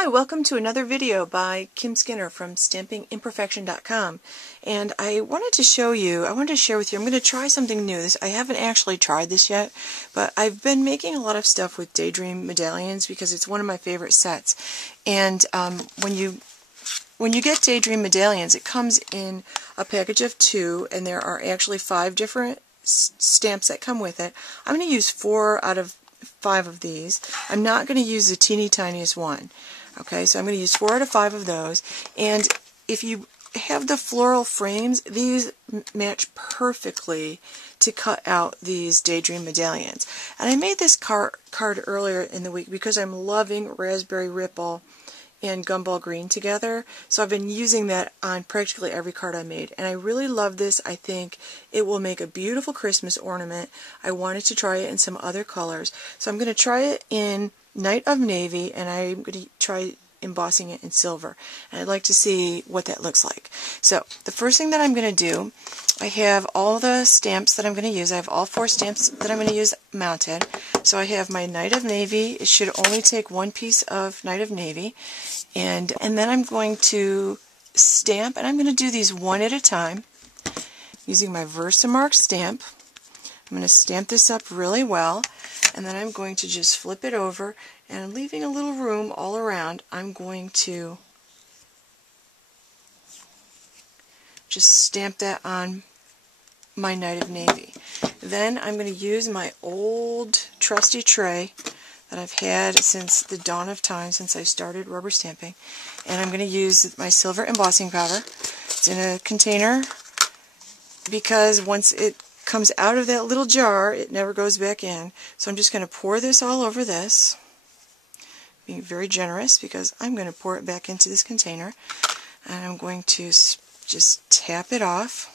Hi, welcome to another video by Kim Skinner from StampingImperfection.com. And I wanted to share with you, I'm going to try something new. I haven't actually tried this yet, but I've been making a lot of stuff with Daydream Medallions because it's one of my favorite sets. And when you get Daydream Medallions, it comes in a package of 2, and there are actually 5 different stamps that come with it. I'm going to use 4 out of 5 of these. I'm not going to use the teeny tiniest one. Okay, so I'm going to use 4 out of 5 of those. And if you have the floral frames, these match perfectly to cut out these Daydream Medallions. And I made this card earlier in the week because I'm loving Raspberry Ripple and Gumball Green together. So I've been using that on practically every card I made. And I really love this. I think it will make a beautiful Christmas ornament. I wanted to try it in some other colors. So I'm going to try it in Night of Navy, and I'm going to try embossing it in silver. And I'd like to see what that looks like. So the first thing that I'm going to do, I have all the stamps that I'm going to use. I have all 4 stamps that I'm going to use mounted. So I have my Night of Navy. It should only take 1 piece of Night of Navy. And then I'm going to stamp, and I'm going to do these one at a time using my Versamark stamp. I'm going to stamp this up really well, and then I'm going to just flip it over, and leaving a little room all around, I'm going to just stamp that on my Night of Navy. Then I'm going to use my old trusty tray that I've had since the dawn of time, since I started rubber stamping, and I'm going to use my silver embossing powder. It's in a container because once it comes out of that little jar, it never goes back in. So I'm just going to pour this all over this, being very generous because I'm going to pour it back into this container, and I'm going to just tap it off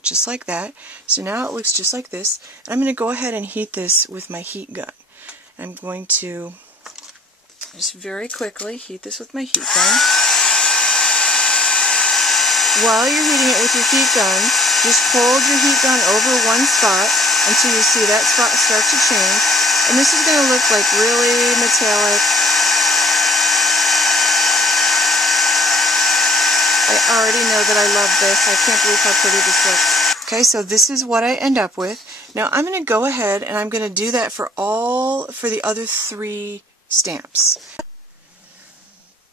just like that. So now it looks just like this, and I'm going to go ahead and heat this with my heat gun. I'm going to just very quickly heat this with my heat gun. While you're heating it with your heat gun, just hold your heat gun over one spot until you see that spot start to change. And this is going to look like really metallic. I already know that I love this. I can't believe how pretty this looks. Okay, so this is what I end up with. Now I'm going to go ahead and I'm going to do that for the other 3 stamps.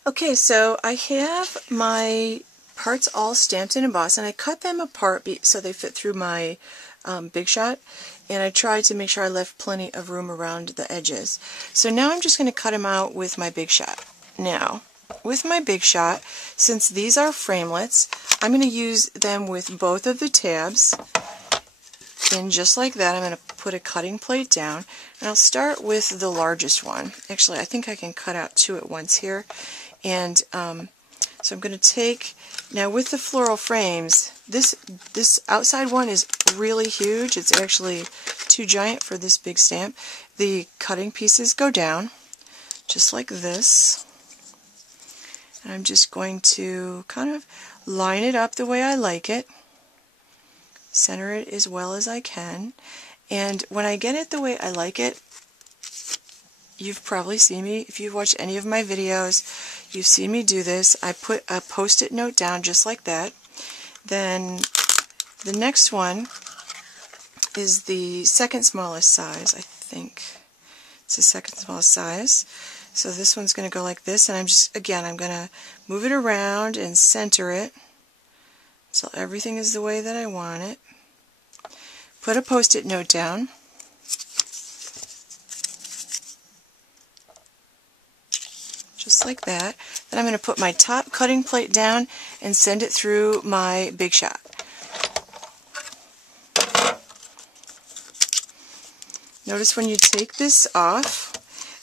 Okay, so I have my parts all stamped and embossed, and I cut them apart so they fit through my Big Shot, and I tried to make sure I left plenty of room around the edges. So now I'm just going to cut them out with my Big Shot. Now, with my Big Shot, since these are framelits, I'm going to use them with both of the tabs, and just like that I'm going to put a cutting plate down, and I'll start with the largest one. Actually, I think I can cut out 2 at once here, and so I'm going to take, now with the floral frames, this outside one is really huge. It's actually too giant for this big stamp. The cutting pieces go down, just like this. And I'm just going to kind of line it up the way I like it. Center it as well as I can. And when I get it the way I like it, you've probably seen me, if you've watched any of my videos, you've seen me do this. I put a post-it note down just like that. Then the next one is the second smallest size, I think. It's the second smallest size. So this one's going to go like this, and I'm going to move it around and center it so everything is the way that I want it. Put a post-it note down. Just like that. Then I'm going to put my top cutting plate down and send it through my Big Shot. Notice when you take this off,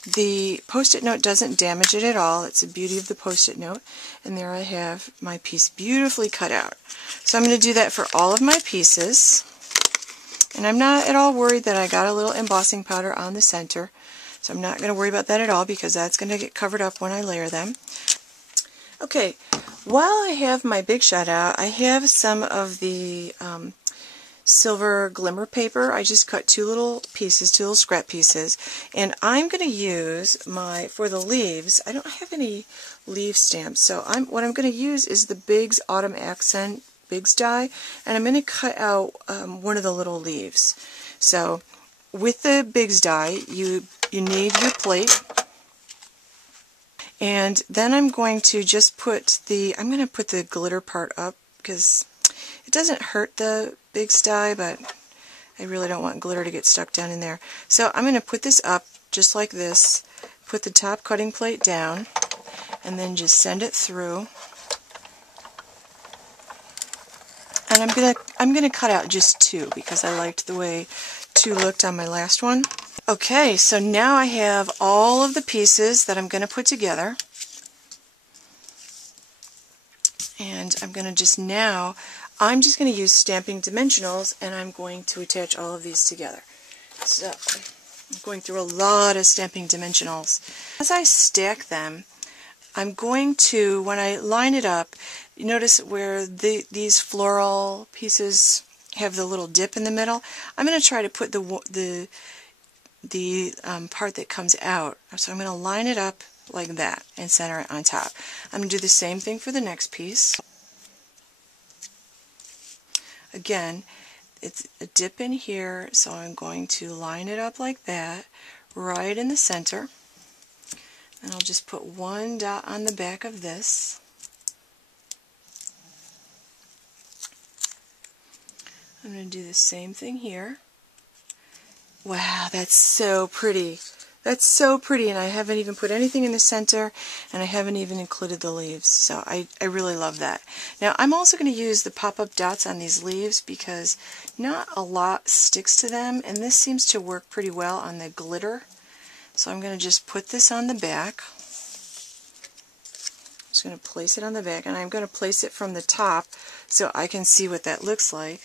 the post-it note doesn't damage it at all. It's the beauty of the post-it note. And there I have my piece beautifully cut out. So I'm going to do that for all of my pieces. And I'm not at all worried that I got a little embossing powder on the center. So I'm not going to worry about that at all because that's going to get covered up when I layer them. Okay, while I have my Big Shot out, I have some of the silver glimmer paper. I just cut two little pieces, two little scrap pieces, and I'm going to use for the leaves, I don't have any leaf stamps, so what I'm going to use is the Bigz Autumn Accent Bigz die, and I'm going to cut out one of the little leaves. So with the Bigz die, you need your plate, and then I'm going to just put I'm going to put the glitter part up because it doesn't hurt the Bigz die, but I really don't want glitter to get stuck down in there. So I'm going to put this up just like this, put the top cutting plate down, and then just send it through. And I'm gonna cut out just two because I liked the way two looked on my last one. Okay, so now I have all of the pieces that I'm going to put together. And I'm going to just I'm just going to use Stampin Dimensionls, and I'm going to attach all of these together. So I'm going through a lot of Stampin Dimensionls. As I stack them, I'm going to, when I line it up, you notice where these floral pieces have the little dip in the middle. I'm going to try to put the part that comes out. So I'm going to line it up like that and center it on top. I'm going to do the same thing for the next piece. Again, it's a dip in here, so I'm going to line it up like that, right in the center. And I'll just put one dot on the back of this. I'm going to do the same thing here. Wow, that's so pretty. That's so pretty, and I haven't even put anything in the center, and I haven't even included the leaves, so I really love that. Now, I'm also going to use the pop-up dots on these leaves because not a lot sticks to them, and this seems to work pretty well on the glitter. So I'm going to just put this on the back. I'm just going to place it on the back, and I'm going to place it from the top so I can see what that looks like.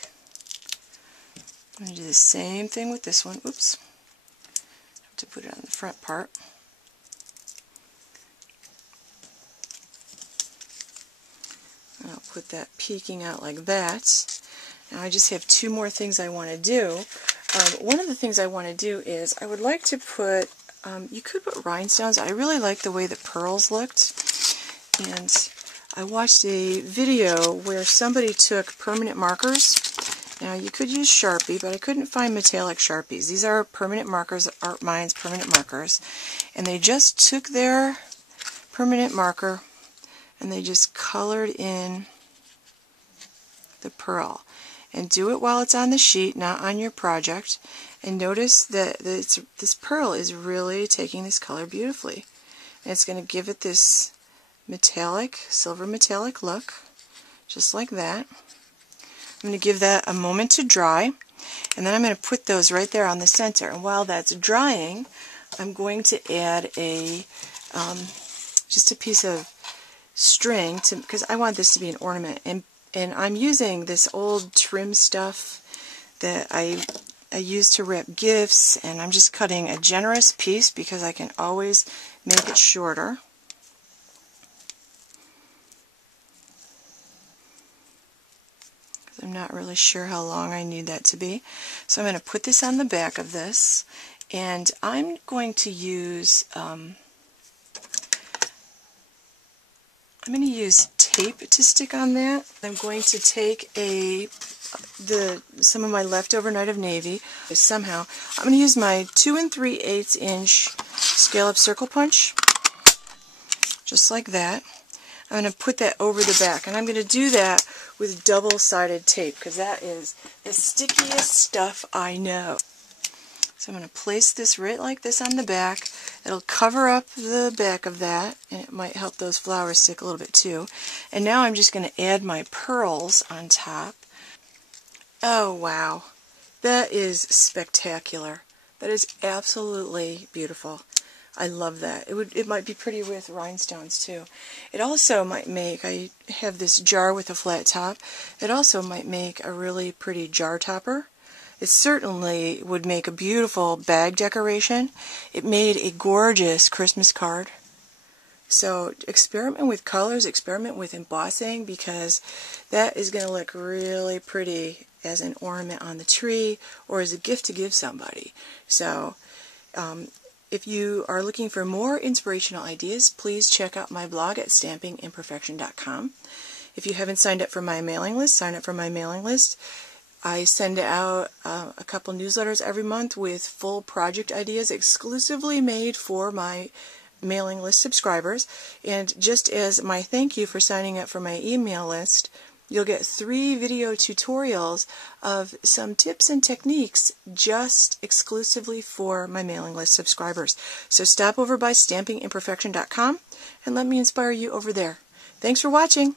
I'm going to do the same thing with this one. Oops. I have to put it on the front part. And I'll put that peeking out like that. Now I just have two more things I want to do. One of the things I want to do is I would like to put, you could put rhinestones. I really like the way the pearls looked. And I watched a video where somebody took permanent markers. Now you could use Sharpie, but I couldn't find metallic Sharpies. These are permanent markers, Art Minds permanent markers. And they just took their permanent marker and they just colored in the pearl. And do it while it's on the sheet, not on your project. And notice that this pearl is really taking this color beautifully. And it's going to give it this metallic, silver metallic look, just like that. I'm going to give that a moment to dry, and then I'm going to put those right there on the center. And while that's drying, I'm going to add just a piece of string because I want this to be an ornament. And I'm using this old trim stuff that I use to wrap gifts, and I'm just cutting a generous piece because I can always make it shorter. I'm not really sure how long I need that to be. So I'm going to put this on the back of this, and I'm going to use tape to stick on that. I'm going to take some of my leftover Night of Navy. Somehow I'm going to use my 2 3/8 inch scallop circle punch, just like that. I'm going to put that over the back, and I'm going to do that with double-sided tape because that is the stickiest stuff I know. So I'm going to place this right like this on the back. It'll cover up the back of that, and it might help those flowers stick a little bit too. And now I'm just going to add my pearls on top. Oh wow, that is spectacular. That is absolutely beautiful. I love that. It might be pretty with rhinestones too. It also might make, I have this jar with a flat top, it also might make a really pretty jar topper. It certainly would make a beautiful bag decoration. It made a gorgeous Christmas card. So experiment with colors, experiment with embossing, because that is going to look really pretty as an ornament on the tree, or as a gift to give somebody. So if you are looking for more inspirational ideas, please check out my blog at stampingimperfection.com. If you haven't signed up for my mailing list, sign up for my mailing list. I send out a couple newsletters every month with full project ideas exclusively made for my mailing list subscribers. And just as my thank you for signing up for my email list, you'll get 3 video tutorials of some tips and techniques just exclusively for my mailing list subscribers. So stop over by stampingimperfection.com and let me inspire you over there. Thanks for watching.